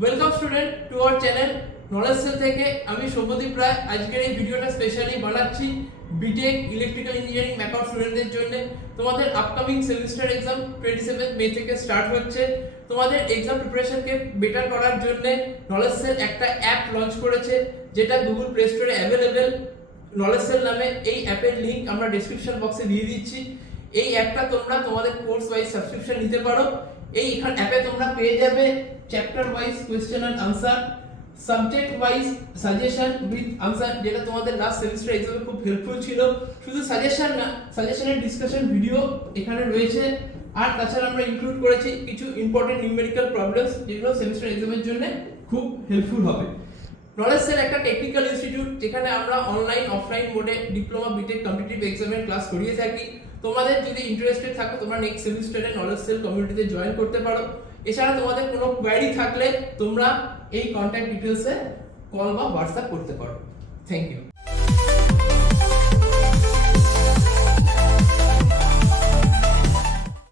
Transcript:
Welcome student to our channel knowledge cell থেকে আমি সৌম্যদীপ রায়। আজকের এই ভিডিওটা স্পেশালি বানাচ্ছি বিটেক ইলেকট্রিক্যাল ইঞ্জিনিয়ারিং ম্যাকআপ স্টুডেন্টদের জন্য। তোমাদের আপকামিং সেমিস্টার এক্সাম 27 মে থেকে স্টার্ট হচ্ছে। তোমাদের এক্সাম প্রিপারেশনকে বেটার করার জন্য নলেজ সেল একটা অ্যাপ লঞ্চ করেছে, যেটা গুগল প্লে স্টোরে অ্যাভেলেবেল। নলেজ সেল নামে এই অ্যাপের লিংক আমরা ডেসক্রিপশন বক্সে দিয়ে দিচ্ছি। এই অ্যাপটা তোমরা তোমাদের কোর্স ওয়াইজ সাবস্ক্রিপশন নিতে পারো। এই অ্যাপে তোমরা পেয়ে যাবে chapter wise question and answer, subject wise suggestion with answer, যেটা তোমাদের লাস্ট সেমিস্টার এক্সামে খুব হেল্পফুল ছিল। শুধু সাজেশন না, সাজেশনের ডিসকাশন ভিডিও এখানে রয়েছে। আর তাছাড়া আমরা ইনক্লুড করেছি কিছু ইম্পর্টেন্ট নিউমেরিক্যাল প্রবলেমস, যেগুলো সেমিস্টার এক্সামের জন্য খুব হেল্পফুল হবে। নলেজ সেল একটা টেকনিক্যাল ইনস্টিটিউট, যেখানে আমরা অনলাইন অফলাইন মোডে ডিপ্লোমা বিটেক কম্পিটিটিভ এক্সামের ক্লাস করিয়ে থাকি। তোমাদের যদি ইন্টারেস্টেড থাকো, তোমরা নেক্সট সেমিস্টারে নলেজ সেল কমিউনিটিতে জয়েন করতে পারো। এছাড়া তোমাদের কোনো কোয়ারি থাকলে তোমরা এই কন্ট্যাক্ট ডিটেলসে কল বা হোয়াটসঅ্যাপ করতে পারো। Thank you.